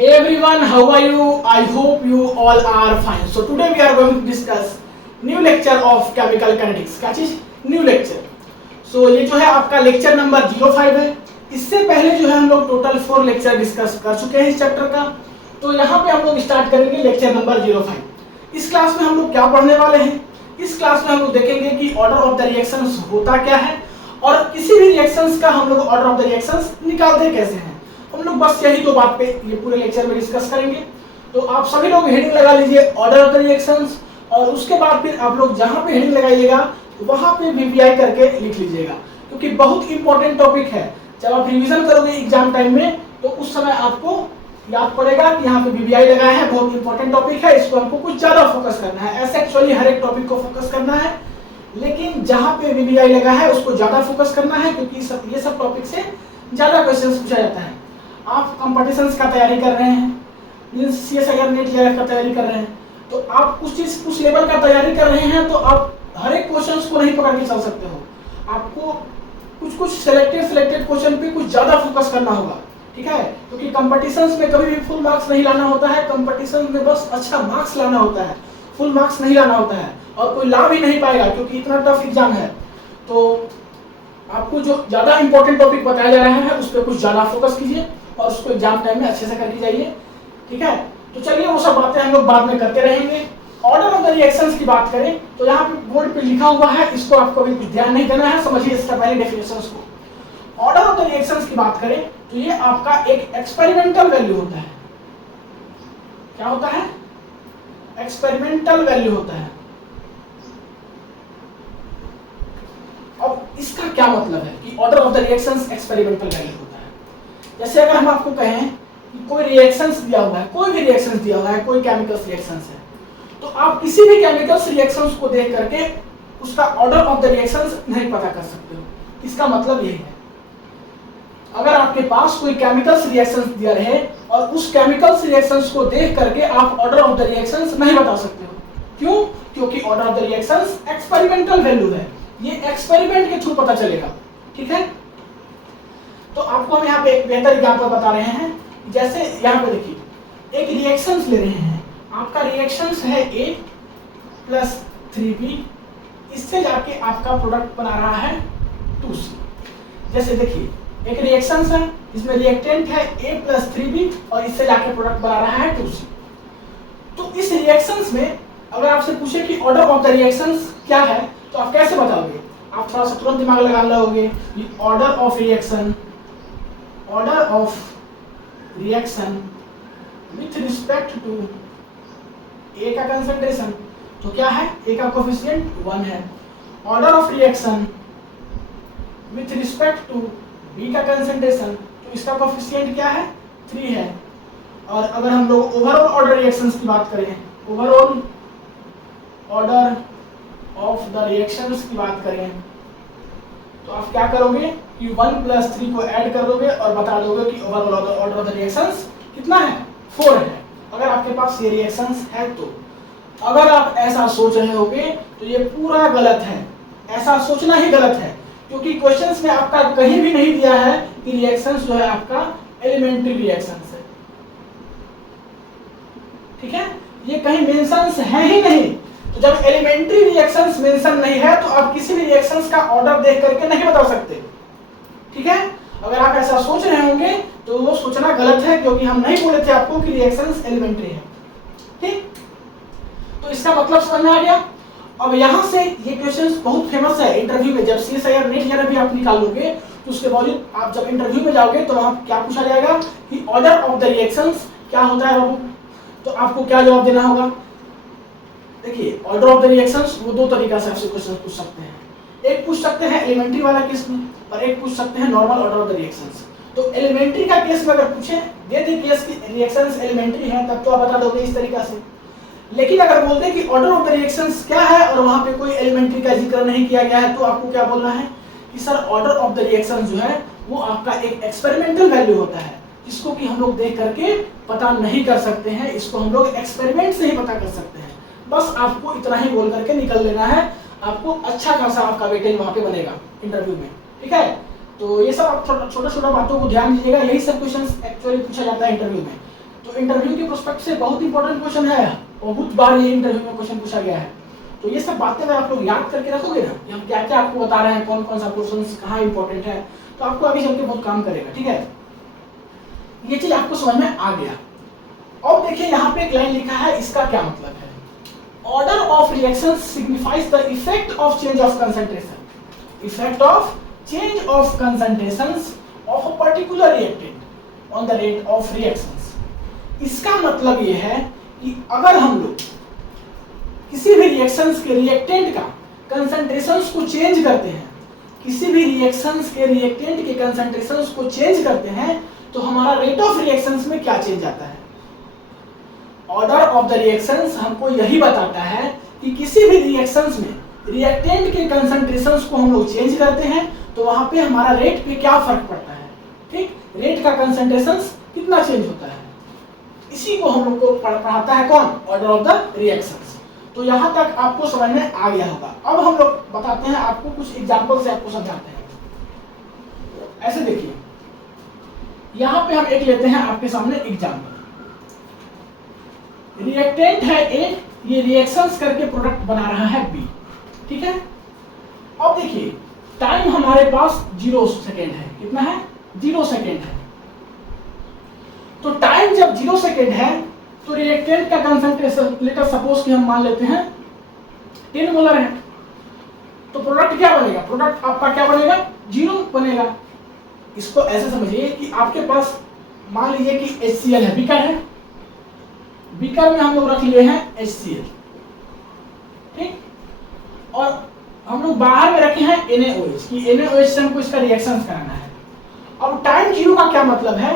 Hey everyone, how are you? I hope you all are fine. So today we are going to discuss new lecture of chemical kinetics. क्या चीज? New lecture. सो ये जो है आपका lecture number 05 है. इससे पहले जो है हम लोग टोटल 4 लेक्चर डिस्कस कर चुके हैं इस चैप्टर का. तो यहाँ पे हम लोग स्टार्ट करेंगे लेक्चर नंबर 05. इस क्लास में हम लोग क्या पढ़ने वाले हैं? इस क्लास में हम लोग देखेंगे कि ऑर्डर ऑफ द रिएक्शंस होता क्या है और किसी भी रिएक्शंस का हम लोग ऑर्डर ऑफ द रिएक्शंस निकालते कैसे हैं. हम लोग बस यही दो बात पे ये पूरे लेक्चर में डिस्कस करेंगे. तो आप सभी लोग हेडिंग लगा लीजिए ऑर्डर ऑफ द रिएक्शंस और उसके बाद फिर आप लोग जहां पे हेडिंग लगाइएगा वहां पे वीवीआई करके लिख लीजिएगा, क्योंकि बहुत इंपॉर्टेंट टॉपिक है. जब आप रिवीजन करोगे एग्जाम टाइम में तो उस समय आपको याद पड़ेगा कि यहाँ पे वीवीआई लगाया है, बहुत इंपॉर्टेंट टॉपिक है, इसको हमको कुछ ज्यादा फोकस करना है. ऐसे एक्चुअली हर एक टॉपिक को फोकस करना है, लेकिन जहाँ पे वीवीआई लगा है उसको ज्यादा फोकस करना है, क्योंकि ये सब टॉपिक से ज्यादा क्वेश्चन पूछा जाता है. आप कॉम्पिटिशन्स का तैयारी कर रहे हैं, मींस सीएसआईआर नेट जेआरएफ का तैयारी कर रहे हैं, तो आप कुछ लेवल का तैयारी कर रहे हैं तो आप हर एक क्वेश्चंस को नहीं पकड़ के चल सकते हो. आपको कुछ सिलेक्टेड क्वेश्चन पे कुछ ज्यादा फोकस करना होगा, ठीक है. क्योंकि कॉम्पिटिशन्स में कभी भी फुल मार्क्स नहीं लाना होता है. कॉम्पिटिशन में बस अच्छा मार्क्स लाना होता है, फुल मार्क्स नहीं लाना होता है, और कोई ला भी नहीं पाएगा क्योंकि इतना टफ एग्जाम है. तो आपको जो ज्यादा इंपॉर्टेंट टॉपिक बताया जा रहा है उस पर कुछ ज्यादा फोकस कीजिए और उसको एग्जाम टाइम में अच्छे से करके जाइए, ठीक है. तो चलिए वो सब बातें हम लोग बाद में करते रहेंगे. ऑर्डर ऑफ द रिएक्शंस की बात करें तो यहाँ पे बोर्ड पे लिखा हुआ है, इसको आपको अभी ध्यान नहीं देना है, समझिए इसका पहले डेफिनेशंस को. ऑर्डर ऑफ द रिएक्शंस की बात करें तो ये आपका एक एक्सपेरिमेंटल वैल्यू होता है. क्या होता है? एक्सपेरिमेंटल वैल्यू होता है. अब इसका क्या मतलब है कि order of the reactions experimental value होता है? जैसे अगर हम आपको कहें कि कोई रिएक्शंस दिया हुआ है, कोई भी रिएक्शंस दिया हुआ है, कोई केमिकल्स रिएक्शंस है, तो आप किसी भी केमिकल्स रिएक्शंस को देख करके उसका ऑर्डर ऑफ द रिएक्शंस नहीं पता कर सकते हो. इसका मतलब यही है, अगर आपके पास कोई केमिकल्स रिएक्शंस दिया रहे और उस केमिकल्स रिएक्शंस को देख करके आप ऑर्डर ऑफ द रिएक्शंस नहीं बता सकते हो. क्यों? क्योंकि order of the reactions experimental value है, ये एक्सपेरिमेंट के थ्रू पता चलेगा, ठीक है. तो आपको हम यहाँ पे एक बेहतर एग्जांपल बता रहे हैं. जैसे यहाँ पे देखिए, एक रिएक्शंस ले रहे हैं, आपका रिएक्शंस है A + 3B, इससे जाके आपका प्रोडक्ट बना रहा है 2C. जैसे देखिए एक रिएक्शंस है, इसमें रिएक्टेंट है A + 3B और इससे जाके प्रोडक्ट बना रहा है 2C. तो इस रिएक्शंस में अगर आपसे पूछे कि ऑर्डर ऑफ द रिएक्शंस क्या है तो आप कैसे बताओगे? आप थोड़ा सा तुरंत दिमाग लगा लोगे कि order of reaction with respect to A का कंसंट्रेशन, तो क्या है? ए का कोफिशिएंट 1 है. Order of reaction with respect to B का कंसंट्रेशन, तो इसका कोफिशिएंट क्या है? 3 है. और अगर हम लोग ओवरऑल ऑर्डर रिएक्शंस की बात करें, overall order of the reactions की बात करें तो आप क्या करोगे कि 1 + 3 को ऐड कर दोगे और बता दोगे कि overall order of the reactions कितना है? 4 है. अगर आपके पास ये रिएक्शंस है तो अगर आप ऐसा सोच रहे होगे तो ये पूरा गलत है. ऐसा सोचना ही गलत है, क्योंकि क्वेश्चंस में आपका कहीं भी नहीं दिया है कि रिएक्शंस जो है आपका एलिमेंट्री रिएक्शंस है, ठीक है. ये कहीं मेंशंस है ही नहीं. तो जब एलिमेंट्री रिएक्शंस मेंशन नहीं है तो आप किसी भी रिएक्शंस का ऑर्डर देख करके नहीं बता सकते, ठीक है. अगर आप ऐसा सोच रहे होंगे तो वो सोचना गलत है, क्योंकि हम नहीं बोले थे आपको कि रिएक्शंस एलिमेंट्री है, ठीक. तो इसका मतलब समझ में आ गया. अब यहाँ से ये क्वेश्चंस बहुत फेमस है इंटरव्यू में. जब सीएसआईआर नेट जेआरएफ भी आप निकालोगे तो उसके बावजूद आप जब इंटरव्यू में जाओगे तो वहाँ क्या पूछा जाएगा कि ऑर्डर ऑफ द रिएक्शंस क्या होता है बाबू, तो आपको क्या जवाब देना होगा? देखिए ऑर्डर ऑफ द रिएक्शंस वो दो तरीका से आपसे क्वेश्चन पूछ सकते हैं. एक पूछ सकते हैं एलिमेंट्री वाला केस में और एक पूछ सकते हैं normal order of the reactions. तो एलिमेंट्री का केस में अगर पूछे दे दे केस की रिएक्शंस एलिमेंट्री है तब तो आप बता दोगे इस तरीका से. लेकिन अगर बोलते कि ऑर्डर ऑफ द रिएक्शंस क्या है और वहां पे कोई एलिमेंट्री का जिक्र नहीं किया गया है तो आपको क्या बोलना है कि sir order of the reactions जो है वो आपका एक एक्सपेरिमेंटल वैल्यू होता है, जिसको कि हम लोग देख करके पता नहीं कर सकते हैं, इसको हम लोग एक्सपेरिमेंट से ही पता कर सकते हैं. बस आपको इतना ही बोल करके निकल लेना है, आपको अच्छा खासा आपका वेटेज वहां पे बनेगा इंटरव्यू में, ठीक है. तो ये सब आप छोटा छोटा बातों को ध्यान दीजिएगा, यही सब क्वेश्चंस एक्चुअली पूछा जाता है इंटरव्यू में. तो इंटरव्यू के प्रोस्पेक्ट से बहुत इंपॉर्टेंट क्वेश्चन है, बहुत बार ये इंटरव्यू में क्वेश्चन पूछा गया है। तो ये सब बातें अगर आप लोग याद करके रखोगे ना कि हम क्या क्या आपको बता रहे हैं, कौन कौन सा क्वेश्चन कहाँ इंपॉर्टेंट है, तो आपको आगे चल के बहुत काम करेगा। ठीक है, ये चीज आपको समझ में आ गया। अब देखिए यहाँ पे एक लाइन लिखा है, इसका क्या मतलब है। Order of reaction signifies the effect of change of concentration, effect of change of concentrations of a particular reactant on the rate of reactions. इसका मतलब ये है कि अगर हम लोग किसी भी रिएक्शंस के रिएक्टेंट का कंसंट्रेशंस को चेंज करते हैं, किसी भी रिएक्शंस के रिएक्टेंट के कंसंट्रेशंस को चेंज करते हैं, तो हमारा रेट ऑफ रिएक्शंस में क्या चेंज आता है। ऑर्डर ऑफ द रिएक्शंस हमको यही बताता है कि किसी भी रिएक्शंस में रिएक्टेंट के कंसंट्रेशंस को हम लोग चेंज करते हैं तो वहां पे हमारा रेट पे क्या फर्क पड़ता है। ठीक, रेट का कंसंट्रेशंस कितना चेंज होता है, इसी को हम लोग को पढ़ाता है कौन, ऑर्डर ऑफ द रिएक्शंस। तो यहां तक आपको समझ में आ गया होगा। अब हम लोग बताते हैं आपको, कुछ एग्जांपल से आपको समझाते हैं। ऐसे देखिए, यहां पे हम एक लेते हैं आपके सामने एग्जांपल। रिएक्टेंट है ए, ये रिएक्शंस करके प्रोडक्ट बना रहा है बी। ठीक है, अब देखिए टाइम हमारे पास 0 सेकेंड है। कितना है, 0 सेकेंड है। तो टाइम जब 0 सेकेंड है तो रिएक्टेंट का कंसंट्रेशन, लेटर सपोज कि हम मान लेते हैं 10 मोलर है, तो प्रोडक्ट क्या बनेगा, प्रोडक्ट आपका क्या बनेगा, 0 बनेगा। इसको ऐसे समझिए कि आपके पास मान लीजिए कि HCl है, बीकर है, बीकर में हम लोग रख लिए हैं HCl। ठीक, और हम लोग बाहर में रखे हैं NaOH कि NaOH से हमको इसका रिएक्शन कराना है। अब टाइम 0 का क्या मतलब है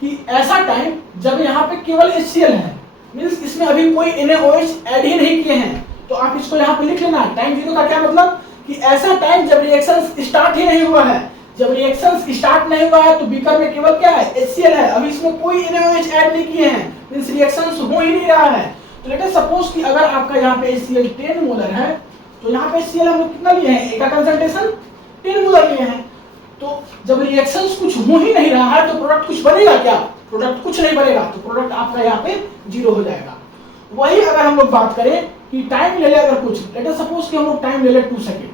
कि ऐसा टाइम जब यहाँ पे केवल HCl है, मींस इसमें अभी कोई NaOH ऐड ही नहीं किए हैं, तो आप इसको यहाँ पे लिख लेना। टाइम 0 का क्या मतलब कि ऐसा टाइम जब रिएक्शन स्टार्ट ही नहीं हुआ है। जब रिएक्शन स्टार्ट नहीं हुआ है तो बीकर में केवल क्या है, HCl है, अभी इसमें कोई NaOH ऐड नहीं किए हैं, मींस रिएक्शन हो ही नहीं रहा है। तो लेट अस सपोज कि अगर आपका यहाँ पे HCl 10 मोलर है, तो यहाँ पे HCl हम लोग कितना लिए हैं, एक का कंसंट्रेशन 10 मोलर लिए हैं। तो जब रिएक्शंस कुछ हो ही नहीं रहा है तो प्रोडक्ट कुछ बनेगा क्या, प्रोडक्ट कुछ नहीं बनेगा, तो प्रोडक्ट आपका यहाँ पे 0 हो जाएगा। वही अगर हम लोग बात करें कि टाइम ले ले, अगर कुछ लेट अस सपोज कि हम लोग टाइम ले ले 2 सेकेंड,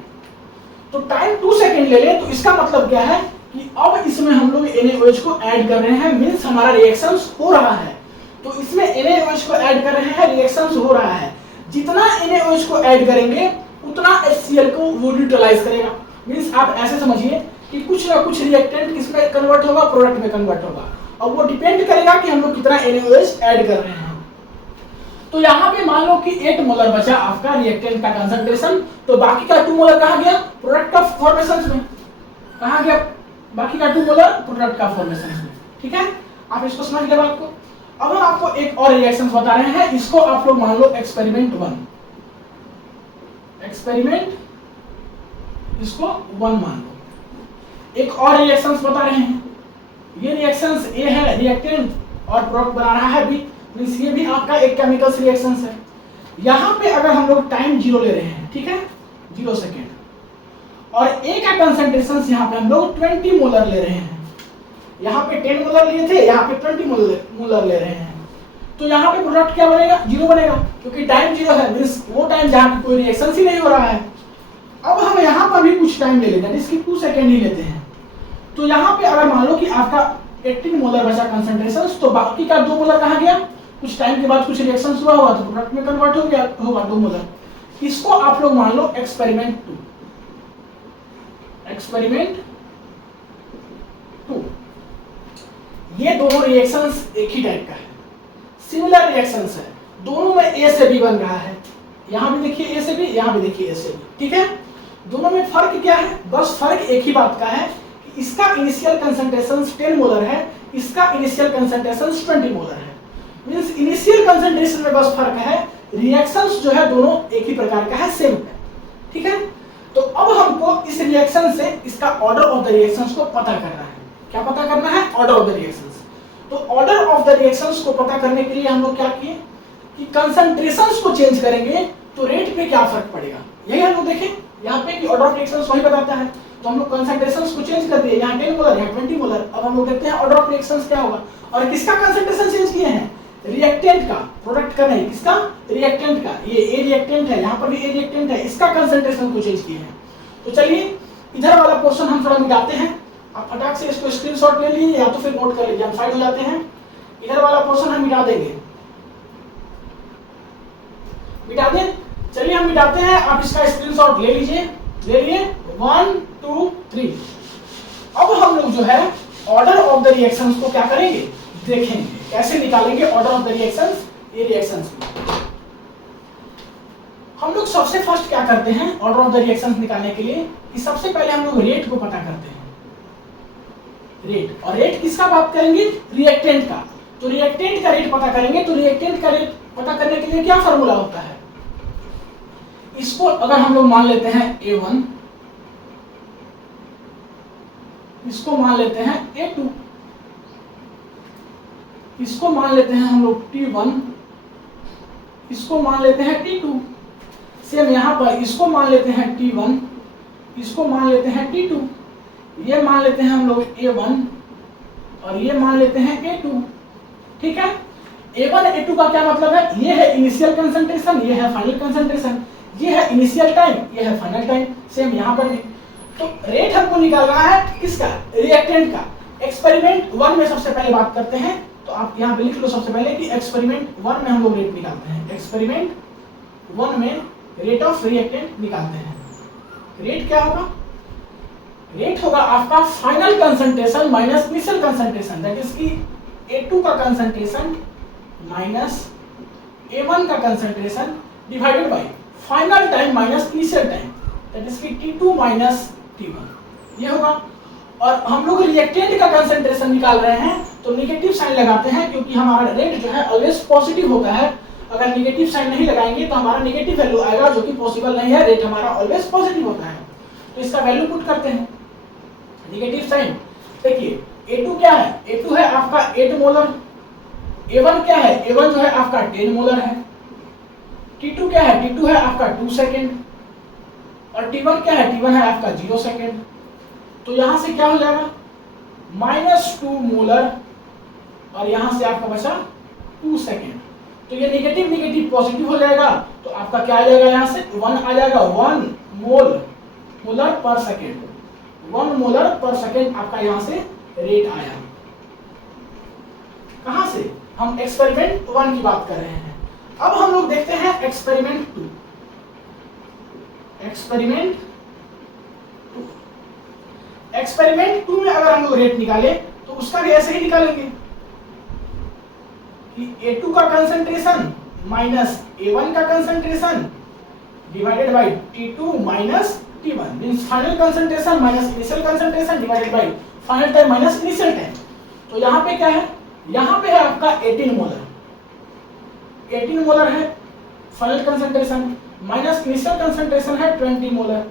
तो टाइम 2 सेकेंड ले ले, तो इसका मतलब क्या है कि अब इसमें हम लोग NaOH को ऐड कर रहे हैं, मींस हमारा रिएक्शंस हो रहा है। तो इसमें NaOH को ऐड कर रहे हैं, रिएक्शंस हो रहा है। जितना NaOH को ऐड करेंगे उतना HCl को वो न्यूट्रलाइज करेगा। मींस आप ऐसे समझिए कि कुछ ना कुछ रिएक्टेंट किसमें कन्वर्ट होगा, प्रोडक्ट में कन्वर्ट होगा, और वो डिपेंड करेगा कि हम लोग कितना NaOH ऐड कर रहे हैं। तो यहाँ पे मान लो कि 8 मोलर बचा आपका रिएक्टेंट का कंसंट्रेशन, तो बाकी का 2 मोलर कहाँ गया, प्रोडक्ट का फॉर्मेशन में। कहाँ गया बाकी का 2 मोलर, प्रोडक्ट का फॉर्मेशन में। ठीक है, आप इसको समझ गए बात को। अब हम आपको एक और रिएक्शन बता रहे हैं, इसको आप लोग मान लो एक्सपेरिमेंट 1, एक्सपेरिमेंट इसको 1 मान लो। एक और रिएक्शंस बता रहे हैं, ये रिएक्शंस ए है, रिएक्टेंट और प्रोडक्ट बना रहा है बी, मींस ये भी आपका एक केमिकल्स रिएक्शंस है। यहाँ पे अगर हम लोग टाइम 0 ले रहे हैं, ठीक है, 0 सेकेंड, और ए का कंसंट्रेशन यहाँ पे हम लोग 20 मोलर ले रहे हैं। यहाँ पे 10 मोलर लिए थे, यहाँ पे 20 मोलर ले रहे हैं। तो यहाँ पे प्रोडक्ट क्या बनेगा, 0 बनेगा, क्योंकि टाइम 0 है, मींस वो टाइम जहाँ पे कोई रिएक्शन ही नहीं हो रहा है। अब हम यहाँ पर भी कुछ टाइम ले लेते हैं, इसकी 2 सेकेंड ही लेते हैं। तो यहाँ पे अगर मान लो कि आपका 18 मोलर बचा कंसंट्रेशन, तो बाकी का 2 मोलर कहाँ गया, कुछ टाइम के बाद कुछ रिएक्शन हुआ होगा तो प्रोडक्ट में कन्वर्ट हो गया होगा 2 मोलर। इसको आप लोग मान लो एक्सपेरिमेंट 2, एक्सपेरिमेंट 2। ये दोनों रिएक्शंस एक ही टाइप का है, सिमिलर रिएक्शंस है, दोनों में ए से बी बन रहा है। यहाँ भी देखिए ए से बी, यहाँ भी देखिए ए से बी। ठीक है, दोनों में फर्क क्या है, बस फर्क एक ही बात का है कि इसका इनिशियल कंसंट्रेशन 10 मोलर है, इसका इनिशियल कंसंट्रेशन 20 मोलर है। मींस इनिशियल कंसंट्रेशन में बस फर्क है, रिएक्शंस जो है दोनों एक ही प्रकार का है, सेम है। ठीक है, तो अब हमको इस रिएक्शन से इसका ऑर्डर ऑफ द रिएक्शंस को पता करना है। क्या पता करना है, ऑर्डर ऑफ द रिएक्शंस। तो ऑर्डर ऑफ द रिएक्शंस को पता करने के लिए हम लोग क्या किए कि कंसंट्रेशंस को चेंज करेंगे तो रेट पे क्या फर्क पड़ेगा, यही हम लोग देखें यहाँ पे कि ऑर्डर ऑफ रिएक्शंस वही बताता है। तो हम लोग कंसंट्रेशंस को चेंज कर दिए, यहाँ 10 मोलर, यहाँ 20 मोलर। अब हम लोग देखते हैं ऑर्डर ऑफ रिएक्शंस क्या होगा। और किसका कंसंट्रेशन चेंज किए हैं? रिएक्टेंट का, प्रोडक्ट का नहीं, किसका? रिएक्टेंट का। ये ए रिएक्टेंट है, यहाँ पर भी ए रिएक्टेंट है, इसका कंसंट्रेशन को चेंज किए हैं। तो चलिए इधर वाला पोर्शन हम थोड़ा मिटाते हैं। आप फटाक से इसको स्क्रीनशॉट ले लीजिए या तो फिर नोट कर लीजिए, हम साइड हो जाते हैं। इधर वाला पोर्शन हम मिटा देंगे, मिटा दें। चलिए हम मिटाते हैं, आप इसका स्क्रीनशॉट ले लीजिए, ले लिए 1 2 3। अब हम लोग जो है ऑर्डर ऑफ द रिएक्शंस को क्या करेंगे? देखेंगे कैसे निकालेंगे ऑर्डर ऑफ द रिएक्शंस। ये रिएक्शंस हम लोग सबसे फर्स्ट क्या करते हैं ऑर्डर ऑफ द रिएक्शंस निकालने के लिए कि सबसे पहले हम लोग रेट को पता करते हैं। रेट, और रेट किसका बात करेंगे? रिएक्टेंट का। तो रिएक्टेंट का रेट पता करेंगे। तो रिएक्टेंट का रेट पता करने के लिए क्या फार्मूला होता है? इसको अगर हम लोग मान लेते हैं A1, इसको मान लेते हैं A2, इसको मान लेते हैं हम लोग T1, इसको मान लेते हैं T2, सेम यहाँ पर इसको मान लेते हैं T1, इसको मान लेते हैं T2, ये मान लेते हैं हम लोग A1 और ये मान लेते हैं A2। ठीक है, A1 A2 का क्या मतलब है? ये है इनिशियल कंसंट्रेशन, ये है फाइनल कंसंट्रेशन, ये है इनिशियल टाइम, ये है फाइनल टाइम। सेम यहाँ पर भी। तो रेट हमको निकालना है किसका? रिएक्टेंट का। एक्सपेरिमेंट 1 में सबसे पहले बात करते हैं। तो आप यहाँ पे लिख लो सबसे पहले कि एक्सपेरिमेंट 1 में हम लोग रेट निकालते हैं। एक्सपेरिमेंट 1 में रेट ऑफ रिएक्टेंट निकालते हैं। रेट क्या होगा? रेट होगा आपका final concentration minus initial concentration, that is की A2 का कंसंट्रेशन माइनस A1 का concentration divided by final time minus initial time, that is की T2 माइनस T1। ये होगा। और हम लोग रिएक्टेंट का कंसंट्रेशन निकाल रहे हैं तो नेगेटिव साइन लगाते हैं, क्योंकि हमारा रेट जो है ऑलवेज पॉजिटिव होता है। अगर नेगेटिव साइन नहीं लगाएंगे तो हमारा नेगेटिव वैल्यू आएगा, जो कि पॉसिबल नहीं है। रेट हमारा ऑलवेज पॉजिटिव होता है। तो इसका वैल्यू पुट करते हैं, नेगेटिव साइन। देखिए A2 क्या है? A2 है आपका 8 मोलर। A1 क्या है? A1 जो है आपका 10 मोलर है। T2 क्या है? T2 है आपका 2 सेकेंड। और T1 क्या है? T1 है आपका 0 सेकेंड। तो यहां से क्या हो जाएगा? -2 मोलर और यहां से आपका बचा 2 सेकेंड। तो ये नेगेटिव नेगेटिव पॉजिटिव हो जाएगा। तो आपका क्या आ जाएगा? यहां से 1 आ जाएगा। 1 मोलर पर सेकेंड, 1 मोलर पर सेकेंड आपका यहां से रेट आया। कहां से? हम एक्सपेरिमेंट 1 की बात कर रहे हैं। अब हम लोग देखते हैं एक्सपेरिमेंट 2। एक्सपेरिमेंट 2 में अगर हम लोग रेट निकाले तो उसका भी ऐसे ही निकालेंगे कि A2 का कंसंट्रेशन माइनस A1 का concentration divided by T2 minus T1, means final concentration minus initial concentration divided by final time minus initial time. तो यहाँ पे क्या है? यहाँ पे है आपका 18 मोलर। 18 मोलर है final concentration, minus initial concentration है 20 मोलर।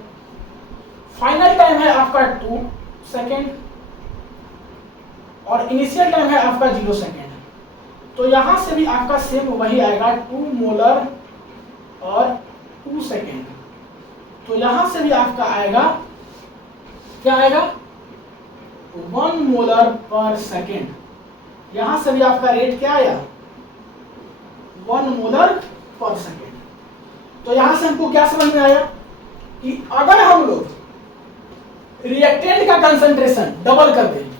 फाइनल टाइम है आपका 2 सेकेंड और इनिशियल टाइम है आपका 0 सेकेंड। तो यहां से भी आपका सेम वही आएगा, 2 मोलर और 2 सेकेंड। तो यहां से भी आपका आएगा, क्या आएगा? 1 मोलर पर सेकेंड। यहां से भी आपका रेट क्या आया? 1 मोलर पर सेकेंड। तो यहां से हमको क्या समझ में आया कि अगर हम लोग रिएक्टेंट का कंसंट्रेशन डबल कर दें,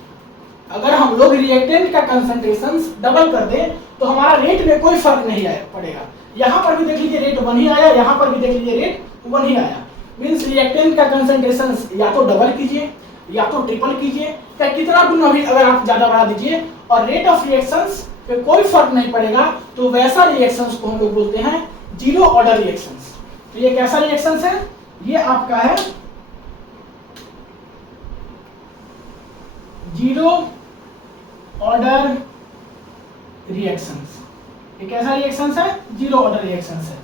अगर हम लोग रिएक्टेंट का कंसंट्रेशन डबल कर दें तो हमारा रेट में कोई फर्क नहीं पड़ेगा। यहां पर भी देख लीजिए रेट 1 ही आया, यहां पर भी देख लीजिए रेट 1 ही आया। मींस रिएक्टेंट का कंसंट्रेशन या तो डबल कीजिए या तो ट्रिपल कीजिए, या कितना गुना भी अगर आप ज्यादा बढ़ा दीजिए, और रेट ऑफ रिएक्शंस पे कोई फर्क नहीं पड़ेगा। तो वैसा रिएक्शंस को हम लोग बोलते हैं जीरो ऑर्डर रिएक्शंस। तो ये कैसा रिएक्शंस है? ये आपका है जीरो ऑर्डर रिएक्शंस। ये कैसा रिएक्शंस है? जीरो ऑर्डर रिएक्शंस है।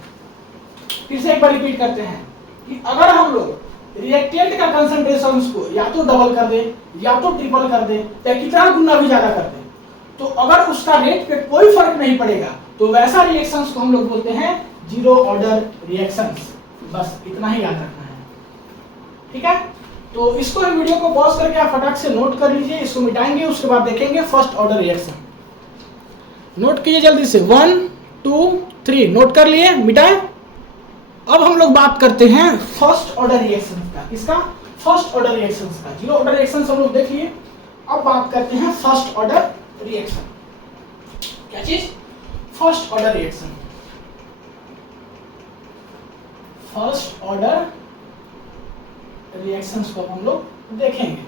फिर से एक बार रिपीट करते हैं कि अगर हम लोग रिएक्टेंट का कंसंट्रेशन को या तो डबल कर दें या तो ट्रिपल कर दें या कितना गुना भी ज्यादा कर दें, तो अगर उसका रेट पे कोई फर्क नहीं पड़ेगा तो वैसा रिएक्शंस को हम लोग बोलते हैं जीरो ऑर्डर रिएक्शंस। बस इतना ही याद रखना है, ठीक है? तो इसको वीडियो को पॉज करके आप फटाक से नोट कर लीजिए, इसको मिटाएंगे, उसके बाद देखेंगे फर्स्ट ऑर्डर रिएक्शन। नोट कीजिए जल्दी से, 1 2 3 नोट कर लिए, मिटाए। अब हम लोग बात करते हैं फर्स्ट ऑर्डर रिएक्शन का। किसका? फर्स्ट ऑर्डर रिएक्शन का। जीरो ऑर्डर रिएक्शन हम लोग देख लिए, अब बात करते हैं फर्स्ट ऑर्डर रिएक्शन। क्या चीज? First order reaction. First order reactions को हम लोग देखेंगे।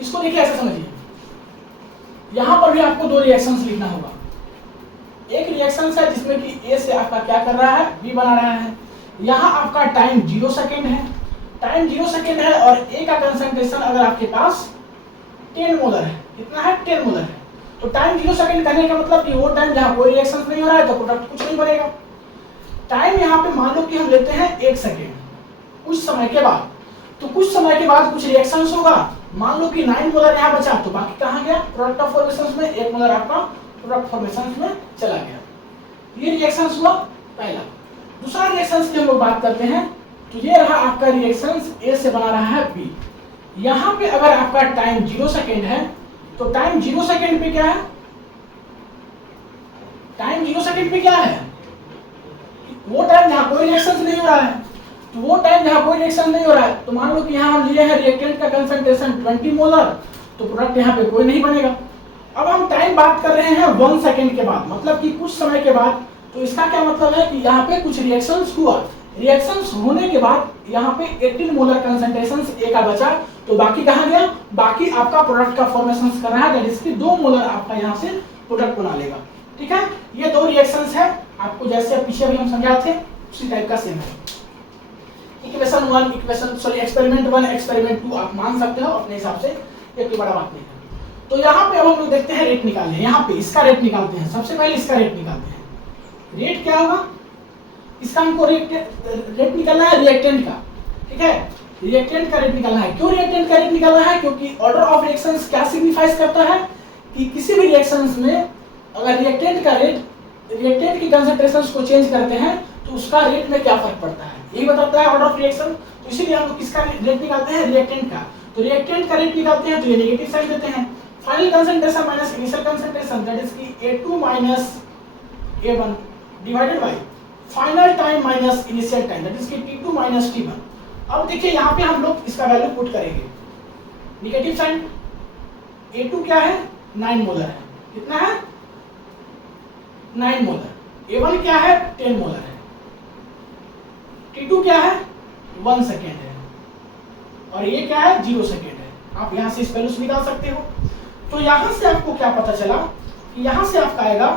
इसको देखिए ऐसे समझिए, यहां पर भी आपको दो रिएक्शंस लिखना होगा। एक रिएक्शन है जिसमें कि ए से आपका क्या कर रहा है, बी बना रहा है। यहां आपका टाइम 0 सेकेंड है, टाइम 0 सेकेंड है और ए का कंसंट्रेशन अगर आपके पास 10 मोलर है, कितना है? 10 मोलर है। तो टाइम 0 सेकेंड करने का मतलब कि वो टाइम जहां कोई रिएक्शन नहीं हो रहा है तो प्रोडक्ट कुछ नहीं बनेगा। टाइम यहाँ पे मान लो कि हम लेते हैं 1 सेकेंड, कुछ समय के बाद, तो कुछ समय के बाद कुछ रिएक्शंस होगा। मान लो कि 9 मोलर यहाँ बचा, तो बाकी कहाँ गया? प्रोडक्ट ऑफ फॉर्मेशंस में 1 मोलर आपका प्रोडक्ट फॉर्मेशंस में चला गया। ये रिएक्शंस हुआ पहला। दूसरा रिएक्शंस की हम लोग बात करते हैं, तो ये रहा आपका रिएक्शंस ए से बना रहा है बी। यहाँ पे अगर आपका टाइम 0 सेकेंड है, तो टाइम 0 सेकेंड पे क्या है? टाइम 0 सेकेंड पे क्या है? वो टाइम जहां कोई रिएक्शन नहीं हो रहा है, तो वो टाइम जहां कोई रिएक्शन नहीं हो रहा है, तो मान लो कि यहाँ हम लिए हैं रिएक्टेंट का कंसंट्रेशन 20 मोलर, तो प्रोडक्ट यहाँ पे कोई नहीं बनेगा। अब हम टाइम बात कर रहे हैं 1 सेकेंड के बाद, मतलब कि कुछ समय के बाद। तो इसका क्या मतलब है कि यहाँ पे कुछ रिएक्शंस हुआ, रिएक्शंस होने के बाद यहाँ पे 18 मोलर कंसंट्रेशन ए का बचा, तो बाकी कहाँ गया? बाकी आपका प्रोडक्ट का फॉर्मेशन कर रहा है, जिसकी 2 मोलर आपका यहाँ से प्रोडक्ट बना लेगा। ठीक है, ये दो रिएक्शंस है, आपको जैसे पीछे भी हम समझाए थे उसी टाइप का सेम है। Equation 1 equation sorry experiment 1 experiment 2 आप मान सकते हो अपने हिसाब से, ये कोई बड़ा बात नहीं है। तो यहाँ पे अब हम लोग देखते हैं रेट निकालने। यहाँ पे इसका रेट निकालते हैं, सबसे पहले इसका रेट निकालते हैं। रेट क्या होगा? इसका हमको रेट निकालना है रिएक्टेंट का। ठीक है, रिएक्टेंट का रेट निकालना है। क्यों रिएक्टेंट का रेट निकालना है? क्योंकि ऑर्डर ऑफ रिएक्शंस क्या सिग्निफाइज करता है कि किसी भी रिएक्शंस में अगर रिएक्टेंट का रेट, रिएक्टेंट की कंसंट्रेशंस को चेंज करते हैं तो उसका रेट में क्या फर्क पड़ता है, यही बताता है ऑर्डर ऑफ रिएक्शन। तो इसीलिए हम लोग किसका रेट निकालते हैं? रिएक्टेंट का। तो रिएक्टेंट का रेट निकालते हैं तो ये नेगेटिव साइन देते हैं। Final concentration minus initial concentration, that is की A2 minus A1 divided by final time minus initial time, that is की T2 माइनस T1। अब देखिए यहाँ पे हम लोग इसका वैल्यू पुट करेंगे, नेगेटिव साइन। A2 क्या है? 9 मोलर है, कितना है? 9 मोलर। A1 क्या है? 10 मोलर है। T2 क्या है? 1 सेकेंड है। और ये क्या है? 0 सेकेंड है। आप यहाँ से इस वैल्यू से निकाल सकते हो। तो यहाँ से आपको क्या पता चला कि यहाँ से आपका आएगा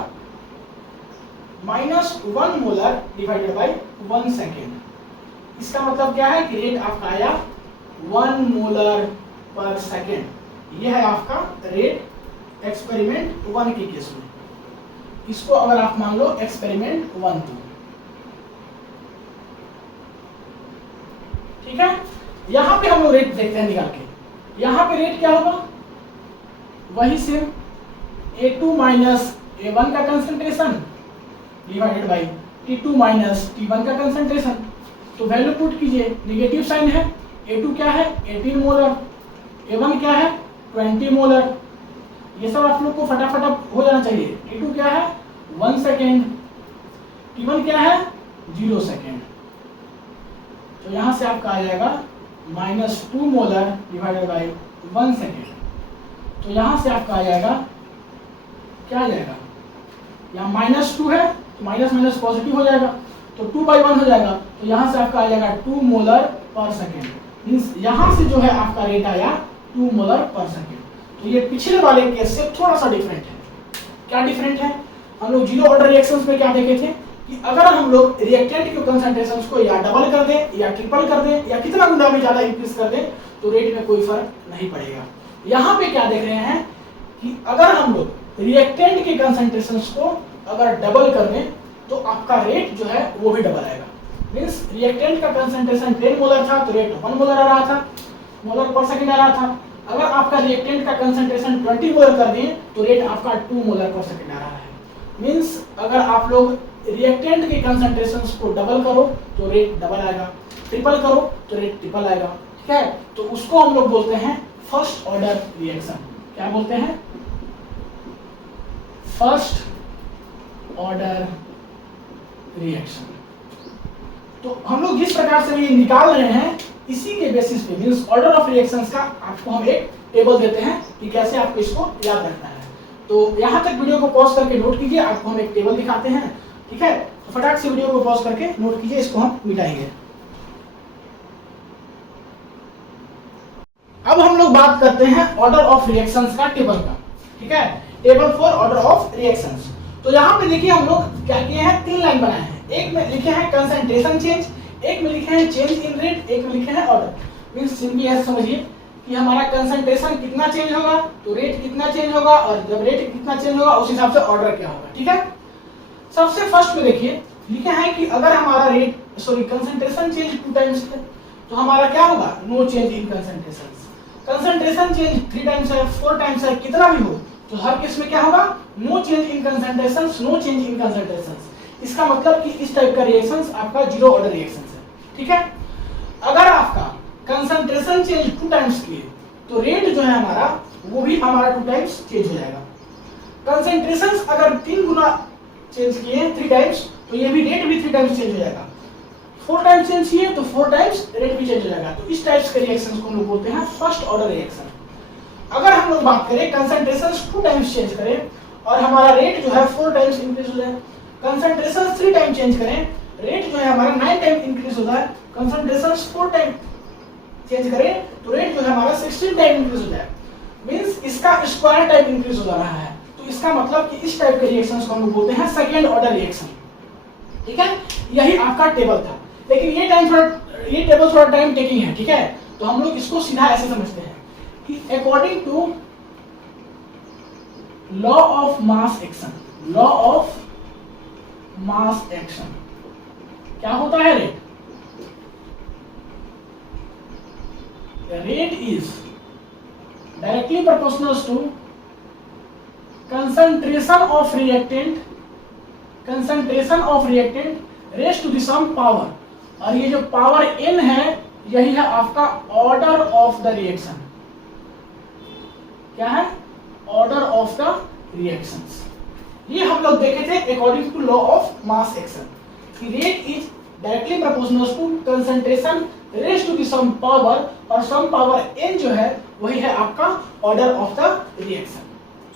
-1 मोलर डिवाइडेड बाय 1 सेकेंड। इसका मतलब क्या है कि रेट आपका आया 1 मोलर पर सेकेंड। यह है आपका रेट एक्सपेरिमेंट 1 के केस में। इसको अगर आप मान लो एक्सपेरिमेंट 1 2, ठीक है। यहां पे हम लोग रेट देखते हैं निकाल के। यहां पे रेट क्या होगा? वही सेम A2 माइनस A1 का concentration divided by T2 minus T1 का कंसंट्रेशन। तो वैल्यू पुट कीजिए, नेगेटिव साइन है। A2 क्या है? 18 मोलर। A1 क्या है? 20 मोलर। ये सब आप लोग को फटाफट हो जाना चाहिए। T2 क्या है? 1 सेकेंड। T1 क्या है? 0 सेकेंड। तो यहां से आपका आ जाएगा -2 मोलर डिवाइडेड बाय 1 सेकेंड। तो यहां से आपका आ जाएगा, क्या आ जाएगा? यहाँ -2 है तो माइनस माइनस पॉजिटिव हो जाएगा, तो 2/1 हो जाएगा। तो यहाँ से आपका आ जाएगा 2 मोलर पर सेकेंड। मीन्स यहाँ से जो है आपका रेट आया 2 मोलर पर सेकेंड। तो ये पिछले वाले केस से थोड़ा सा डिफरेंट है। क्या डिफरेंट है? हम लोग जीरो ऑर्डर रिएक्शंस में क्या देखे थे कि अगर हम लोग रिएक्टेंट के कंसंट्रेशंस को या डबल कर दें या ट्रिपल कर दें या कितना गुना भी ज्यादा इंक्रीज कर दें तो रेट में कोई फर्क नहीं पड़ेगा। यहाँ पे क्या देख रहे हैं कि अगर हम लोग रिएक्टेंट के कंसंट्रेशंस को अगर डबल कर दें तो आपका रेट जो है वो भी डबल आएगा। मीन्स रिएक्टेंट का कंसंट्रेशन 10 मोलर था तो रेट 1 मोलर आ रहा था, मोलर पर सेकेंड आ रहा था। अगर आपका रिएक्टेंट का कंसंट्रेशन 20 मोलर कर दें तो रेट आपका 2 मोलर पर सेकेंड आ रहा है। मीन्स अगर आप लोग रिएक्टेंट के कंसंट्रेशंस को डबल करो तो रेट डबल आएगा, ट्रिपल करो तो रेट ट्रिपल आएगा। ठीक है, तो उसको हम लोग बोलते हैं फर्स्ट ऑर्डर रिएक्शन। क्या बोलते हैं? First order reaction. तो हम लोग जिस प्रकार से ये निकाल रहे हैं इसी के बेसिस पे मींस ऑर्डर ऑफ रिएक्शंस का आपको हम एक टेबल देते हैं कि कैसे आपको इसको याद रखना है। तो यहाँ तक वीडियो को पॉज करके नोट कीजिए, आपको हम एक टेबल दिखाते हैं, ठीक है। तो फटाक से वीडियो को पॉज करके नोट कीजिए, इसको हम मिटाएंगे। अब हम लोग बात करते हैं ऑर्डर ऑफ रिएक्शंस का टेबल का, ठीक है। Table for order of reactions. तो यहाँ पे देखिए हम लोग क्या किए हैं, 3 लाइन बनाए हैं। एक में लिखे हैं कंसंट्रेशन चेंज, एक में लिखे हैं चेंज इन रेट, एक में लिखे हैं ऑर्डर। मींस सिंपली ऐसे समझिए कि हमारा कंसंट्रेशन कितना चेंज होगा तो रेट कितना चेंज होगा, और जब रेट कितना चेंज होगा उस हिसाब से ऑर्डर क्या होगा, ठीक है। सबसे फर्स्ट में देखिए लिखा है कि अगर हमारा रेट कंसंट्रेशन चेंज 2 टाइम्स है तो हमारा क्या होगा, no change in concentration. Concentration change 3 times है, 4 टाइम्स है, कितना भी हो तो हर केस में क्या होगा, no change in concentration, no change in concentration. इसका मतलब कि इस टाइप का रिएक्शंस आपका जीरो ऑर्डर रिएक्शंस है, ठीक है। अगर आपका कंसंट्रेशन चेंज 2 टाइम्स किए तो रेट जो है हमारा वो भी हमारा 2 टाइम्स चेंज हो जाएगा। कंसंट्रेशन अगर 3 गुना चेंज किए 3 टाइम्स तो ये भी रेट भी 3 टाइम्स चेंज हो जाएगा। 4 टाइम्स चेंज किए तो 4 टाइम्स रेट भी चेंज हो जाएगा। तो इस टाइप्स के रिएक्शंस को हम लोग बोलते हैं फर्स्ट ऑर्डर रिएक्शन। अगर हम लोग बात करें कंसंट्रेशन 2 टाइम्स चेंज करें और हमारा रेट जो है 4 टाइम्स इंक्रीज हो जाए, कंसंट्रेशन 3 टाइम चेंज करें, रेट जो है हमारा 9 टाइम इंक्रीज होता है, कंसंट्रेशन 4 टाइम चेंज करें तो रेट जो है हमारा 16 टाइम इंक्रीज हो जाए। मींस इसका स्क्वायर टाइम इंक्रीज हो रहा है। तो इसका मतलब कि इस टाइप के रिएक्शंस को हम लोग बोलते हैं सेकंड ऑर्डर रिएक्शन, ठीक है। यही आपका टेबल था, लेकिन ये टेबल थोड़ा टाइम टेकिंग है, ठीक है। तो हम लोग इसको सीधा ऐसे समझते हैं कि according to law of mass action, law of mass action क्या होता है, rate is directly proportional to concentration of reactant raised to the some power, और ये जो पावर n है यही है आपका ऑर्डर ऑफ द रिएक्शन। क्या है, ऑर्डर ऑफ द रिएक्शंस। ये हम लोग देखे थे according to law of mass action कि rate is directly proportional to concentration raised to the some power, और सम पावर n जो है वही है आपका ऑर्डर ऑफ द रिएक्शन,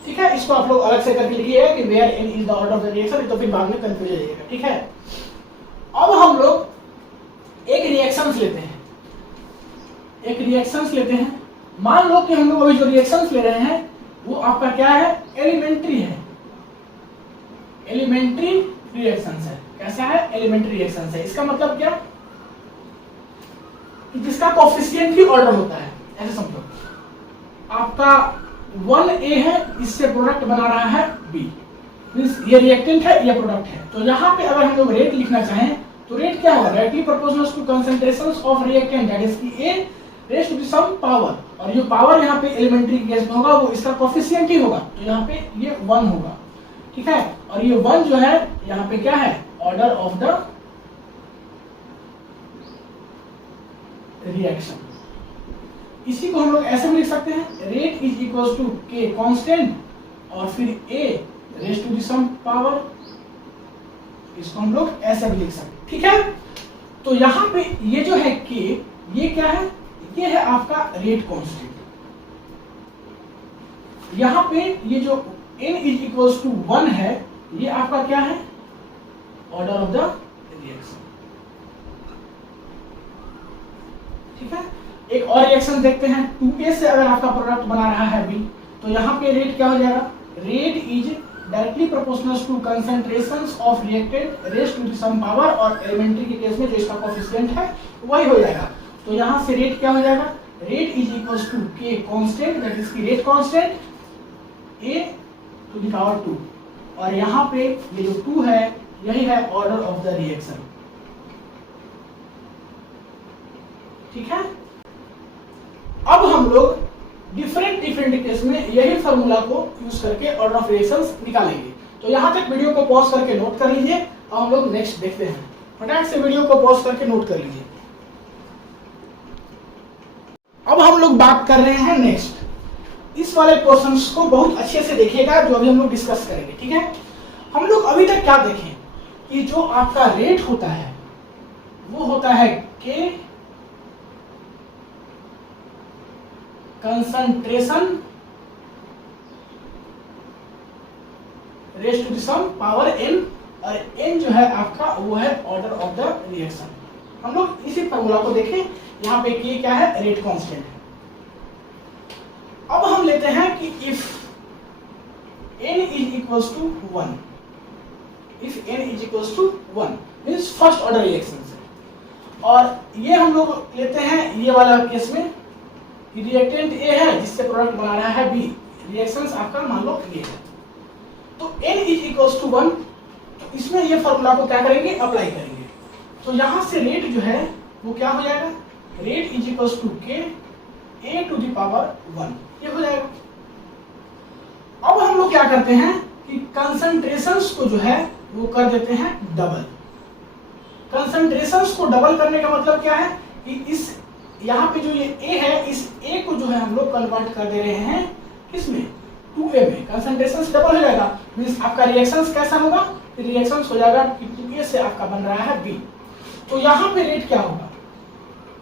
ठीक है। इसको आप लोग अलग से करके लिखिएगा कि where n is the order of the reaction, तो फिर बाद में कंफ्यूज हो जाएगा, ठीक है। अब हम लोग एक रिएक्शंस लेते हैं। मान लो कि हम लोग अभी जो रिएक्शंस ले रहे हैं वो आपका क्या है, एलिमेंट्री है, एलिमेंट्री रिएक्शंस है। कैसा है, एलिमेंट्री रिएक्शंस है। इसका मतलब क्या, जिसका कोएफिशिएंट ही ऑर्डर होता है। ऐसे समझो आपका 1a है, इससे प्रोडक्ट बना रहा है b, मींस ये रिएक्टेंट है, ये प्रोडक्ट है। तो यहाँ पे अगर हम लोग रेट लिखना चाहें तो रेट क्या होगा, directly proportional to concentrations of reactant that is k a raised to some power, और ये पावर यहाँ पे एलिमेंट्री केस में होगा वो इसका कोएफिशिएंट ही होगा, तो यहाँ पे ये 1 होगा, ठीक है। और ये 1 जो है यहाँ पे क्या है, ऑर्डर ऑफ द रिएक्शन। इसी को हम लोग ऐसे भी लिख सकते हैं, rate is equal to k constant और फिर a raised to the some power. इसको हम लोग ऐसे भी लिख सकते हैं, ठीक है। तो यहाँ पे ये जो है k, ये क्या है, ये है आपका रेट कांस्टेंट। यहाँ पे ये जो n इज इक्वल टू 1 है, ये आपका क्या है, ऑर्डर ऑफ द रिएक्शन, ठीक है। एक और रिएक्शन देखते हैं, 2a से अगर आपका प्रोडक्ट बना रहा है b, तो यहाँ पे रेट क्या हो जाएगा, rate is directly proportional to concentrations of reactant raised to the some power, और एलिमेंट्री के केस में जो इसका कोएफिशिएंट है वही हो जाएगा। तो यहाँ से रेट क्या हो जाएगा, rate is equal to k constant that is k rate constant a to the power 2, और यहाँ पे ये जो 2 है यही है ऑर्डर ऑफ द रिएक्शन, ठीक है। अब हम लोग डिफरेंट केस में यही फार्मूला को यूज करके ऑर्डर ऑफ रिएक्शंस निकालेंगे। तो यहाँ तक वीडियो को पॉज करके नोट कर लीजिए। अब हम लोग नेक्स्ट देखते हैं, फटाक से वीडियो को पॉज करके नोट कर लीजिए। अब हम लोग बात कर रहे हैं नेक्स्ट। इस वाले पोर्शंस को बहुत अच्छे से देखिएगा जो अभी हम लोग डिस्कस करेंगे, ठीक है। हम लोग अभी तक क्या देखें कि जो आपका रेट होता है वो होता है के concentration raised to the some power n, और n जो है आपका वो है ऑर्डर ऑफ द रिएक्शन। हम लोग इसी फॉर्मूला को देखें, यहाँ पे k क्या है, रेट कांस्टेंट है। अब हम लेते हैं कि if n is equals to 1, if n is equals to 1 means first order reaction से, और ये हम लोग लेते हैं ये वाला केस में रिएक्टेंट A है जिससे प्रोडक्ट बना रहा है B, रिएक्शंस आपका मान लो ये है, तो n इज इक्वल्स टू 1, तो इसमें ये फॉर्मूला को क्या करेंगे, अप्लाई करेंगे। तो यहाँ से रेट जो है वो क्या हो जाएगा, rate is equals to k a to the power 1, ये हो जाएगा। अब हम लोग क्या करते हैं कि कंसंट्रेशंस को जो है वो कर देते हैं डबल। कंसंट्रेशंस को डबल करने का मतलब क्या है कि इस यहाँ पे जो ये a है, इस a को जो है हम लोग कन्वर्ट कर दे रहे हैं किसमें, 2a में। कंसंट्रेशंस डबल हो जाएगा मींस आपका रिएक्शंस कैसा होगा, रिएक्शंस हो जाएगा कि 2a से आपका बन रहा है b। तो यहाँ पे रेट क्या होगा,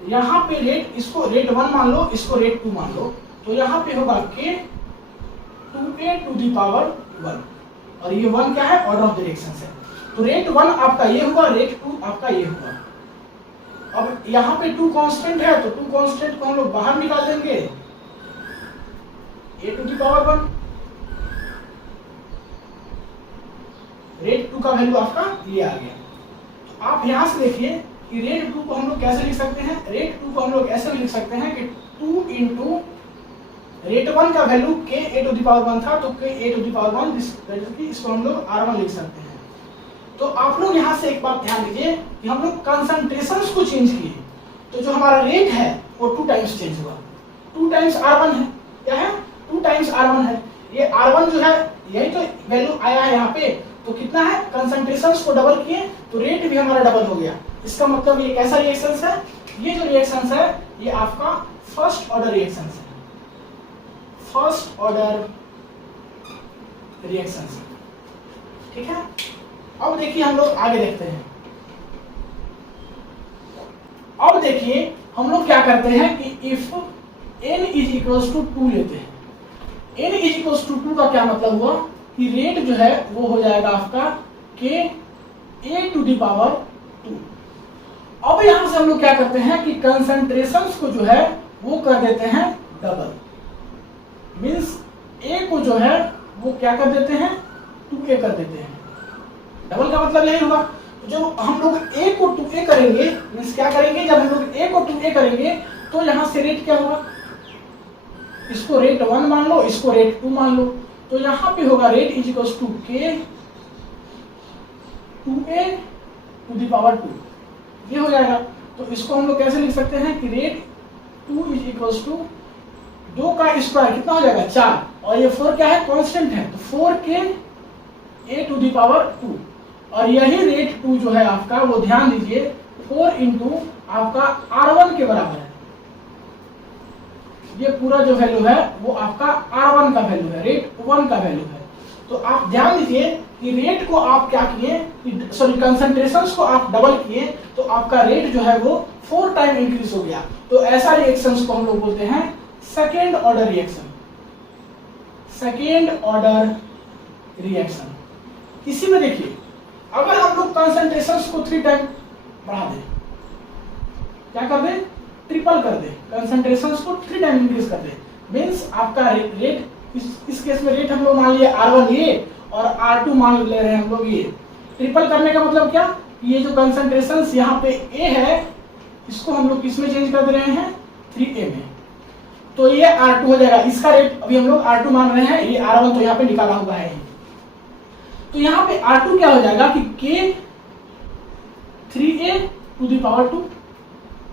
यहाँ पे रेट, इसको रेट 1 मान लो, इसको रेट 2 मान लो, तो यहाँ पे होगा k 2a to the power 1, और ये 1 क्या है, ऑर्डर ऑफ द रिएक्शंस है। तो रेट 1 आपका ये हुआ, रेट 2 आपका ये हुआ। अब यहाँ पे 2 कांस्टेंट है, तो 2 कांस्टेंट को हम लोग बाहर निकाल देंगे, a to the power 1, rate 2 का वैल्यू आपका ये आ गया। तो आप यहाँ से देखिए कि रेट 2 को हम लोग कैसे लिख सकते हैं, रेट 2 को हम लोग ऐसे लिख सकते हैं कि 2 इंटू रेट 1 का value k a to the power 1 था, तो k a to the power 1, इसको हम लोग r1 लिख सकते हैं। तो आप लोग यहाँ से एक बात ध्यान दीजिए कि हम लोग कंसंट्रेशंस को चेंज किए, तो जो हमारा रेट है वो 2 टाइम्स चेंज हुआ, 2 टाइम्स r1 है, क्या है, 2 टाइम्स r1 है। ये r1 जो है यही तो वैल्यू आया है यहाँ पे, तो कितना है, कंसंट्रेशंस को डबल किए तो रेट भी हमारा डबल हो गया। इसका मतलब ये कैसा रिएक्शंस है, ये जो रिएक्शंस है ये आपका फर्स्ट ऑर्डर रिएक्शंस है, फर्स्ट ऑर्डर रिएक्शंस, ठीक है। अब देखिए हम लोग आगे देखते हैं। अब देखिए हम लोग क्या करते हैं कि if n is equals to 2 लेते हैं, n इज इक्वल्स टू 2 का क्या मतलब हुआ कि रेट जो है वो हो जाएगा आपका k a to the power 2। अब यहां से हम लोग क्या करते हैं कि कंसंट्रेशंस को जो है वो कर देते हैं डबल, मींस a को जो है वो क्या कर देते हैं, 2a कर देते हैं। डबल का मतलब यही होगा, जब हम लोग a को 2a करेंगे मींस क्या करेंगे, जब हम लोग a को 2a करेंगे तो यहाँ से रेट क्या होगा, इसको रेट 1 मान लो, इसको रेट 2 मान लो, तो यहाँ पे होगा rate is equals to k 2a to the power 2, ये हो जाएगा। तो इसको हम लोग कैसे लिख सकते हैं कि रेट 2 इज इक्वल्स टू 2 का स्क्वायर कितना हो जाएगा, 4, और ये 4 क्या है, कांस्टेंट है, तो 4k a to the power 2, और यही रेट 2 जो है आपका वो ध्यान दीजिए 4 इंटू आपका r1 के बराबर है। ये पूरा जो वैल्यू है वो आपका r1 का वैल्यू है, रेट 1 का वैल्यू है। तो आप ध्यान दीजिए कि रेट को आप क्या किए, सॉरी कंसंट्रेशंस को आप डबल किए तो आपका रेट जो है वो 4 टाइम इंक्रीज हो गया। तो ऐसा रिएक्शंस को हम लोग बोलते हैं second order reaction, second order reaction. इसी में देखिए अगर हम लोग कंसंट्रेशंस को 3 टाइम बढ़ा दें, क्या कर दें, ट्रिपल कर दें, कंसंट्रेशंस को 3 टाइम इंक्रीज कर दें, मींस आपका रेट इस केस में रेट हम लोग मान लिए r1 ये और r2 मान ले रहे हैं हम लोग ये। ट्रिपल करने का मतलब क्या, ये जो कंसंट्रेशंस यहाँ पे a है इसको हम लोग किसमें चेंज कर दे रहे हैं, 3a में, तो ये r2 हो जाएगा। इसका रेट अभी हम लोग r2 मान रहे हैं, ये r1 तो यहाँ पे निकाला हुआ है, तो यहाँ पे r2 क्या हो जाएगा कि k 3a to the power 2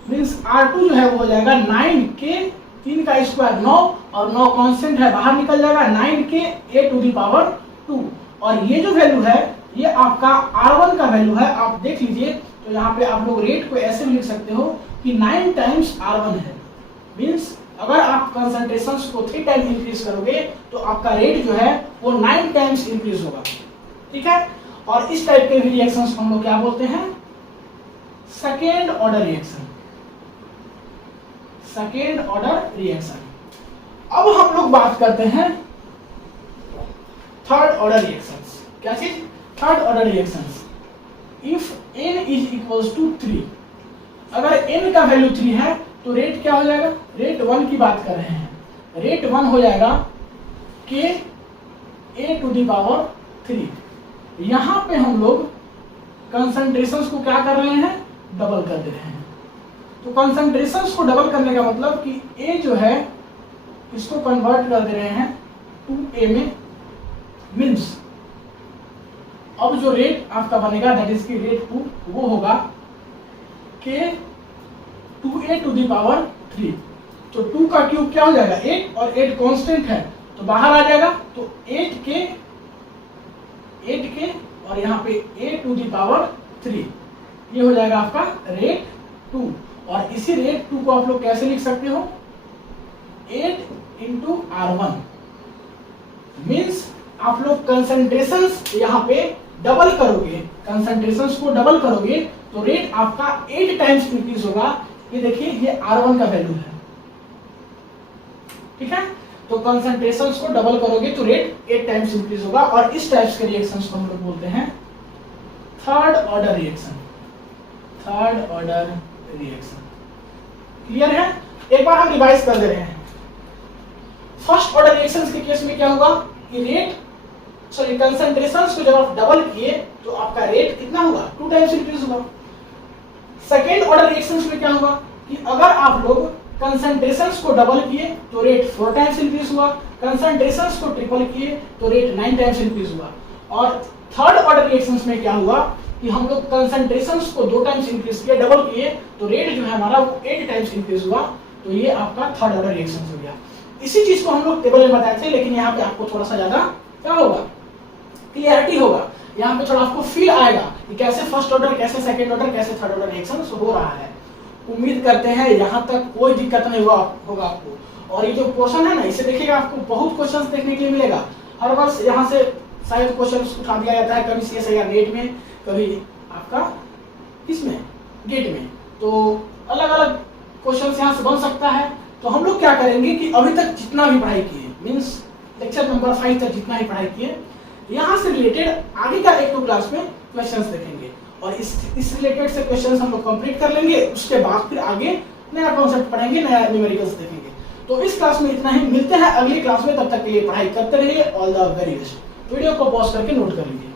means r2 जो है वो हो जाएगा 9k, 3 का स्क्वायर 9 और 9 कांस्टेंट है बाहर निकल जाएगा, 9k a to the power 2, और ये जो वैल्यू है ये आपका r1 का वैल्यू है। आप देख लीजिए तो यहाँ पे आप लोग रेट को ऐसे भी लिख सकते हो कि 9 टाइम्स r1 है, मींस अगर आप कंसंट्रेशंस को 3 टाइम इंक्रीज करोगे तो आपका रेट जो है वो 9 टाइम्स इंक्रीज होगा, ठीक है। और इस टाइप के भी रिएक्शंस को हम लोग क्या बोलते हैं, second order reaction, second order reaction. अब हम लोग बात करते हैं थर्ड ऑर्डर रिएक्शंस। क्या चीज, third order reactions. If n is equals to 3, अगर n का वैल्यू 3 है तो रेट क्या हो जाएगा, रेट 1 की बात कर रहे हैं, रेट 1 हो जाएगा k a to the power 3। यहां पे हम लोग कंसंट्रेशंस को क्या कर रहे हैं, डबल कर दे रहे हैं। तो कंसंट्रेशंस को डबल करने का मतलब कि a जो है इसको कन्वर्ट कर दे रहे हैं 2a में, मीन्स अब जो रेट आपका बनेगा दैट इज की रेट 2 वो होगा k 2a to the power 3। तो 2 का क्यूब क्या हो जाएगा 8, और 8 कांस्टेंट है तो बाहर आ जाएगा, तो 8k और यहाँ पे a टू द पावर 3, ये हो जाएगा आपका रेट 2। और इसी रेट 2 को आप लोग कैसे लिख सकते हो, 8 इंटू R1, मीन्स आप लोग कंसंट्रेशंस यहाँ पे डबल करोगे, कंसंट्रेशंस को डबल करोगे तो रेट आपका 8 टाइम्स इंक्रीज होगा। ये देखिए ये R1 का वैल्यू है, ठीक है। तो कंसंट्रेशंस को डबल करोगे तो रेट 8 टाइम्स इंक्रीज होगा, और इस टाइप्स के रिएक्शंस को हम लोग बोलते हैं third order reaction, third order reaction. Clear है, एक बार हम रिवाइज कर दे रहे हैं। फर्स्ट ऑर्डर रिएक्शंस के केस में क्या होगा कि रेट कंसंट्रेशंस को जब आप डबल किए तो आपका रेट कितना होगा, 2 टाइम्स इंक्रीज होगा। सेकेंड ऑर्डर रिएक्शंस में क्या होगा कि अगर आप लोग कंसंट्रेशंस को डबल किए तो रेट 4 टाइम्स इंक्रीज हुआ, कंसंट्रेशंस को ट्रिपल किए तो रेट 9 टाइम्स इंक्रीज हुआ। और थर्ड ऑर्डर रिएक्शंस में क्या हुआ कि हम लोग कंसंट्रेशंस को 2 टाइम्स इंक्रीज किए, डबल किए तो रेट जो है हमारा वो 8 टाइम्स इंक्रीज हुआ। तो ये आपका थर्ड ऑर्डर रिएक्शन हो गया। इसी चीज को हम लोग टेबल में बताए थे, लेकिन यहाँ पे आपको थोड़ा सा ज्यादा क्या होगा, क्लियरिटी होगा। यहाँ पे थोड़ा आपको फील आएगा कि कैसे फर्स्ट ऑर्डर, कैसे सेकंड ऑर्डर, कैसे थर्ड ऑर्डर रिएक्शन हो रहा है। उम्मीद करते हैं यहाँ तक कोई दिक्कत नहीं होगा आपको। और ये जो क्वेश्चन है ना, इसे देखिएगा आपको बहुत क्वेश्चन देखने के लिए मिलेगा। हर वर्ष यहाँ से शायद क्वेश्चन उठा दिया जाता है, कभी सीएस या नेट में, कभी आपका किसमें, गेट में। तो अलग अलग क्वेश्चन यहाँ से बन सकता है। तो हम लोग क्या करेंगे कि अभी तक जितना भी पढ़ाई किए, मीन्स लेक्चर नंबर 5 तक जितना भी पढ़ाई किए, यहाँ से रिलेटेड आगे का 1-2 क्लास में क्वेश्चंस देखेंगे, और इस रिलेटेड से क्वेश्चंस हम लोग कंप्लीट कर लेंगे। उसके बाद फिर आगे नया कॉन्सेप्ट पढ़ेंगे, नया न्यूमेरिकल्स देखेंगे। तो इस क्लास में इतना ही, मिलते हैं अगली क्लास में, तब तक के लिए पढ़ाई करते रहिए। All the very best. Video को पॉज करके नोट कर लीजिए।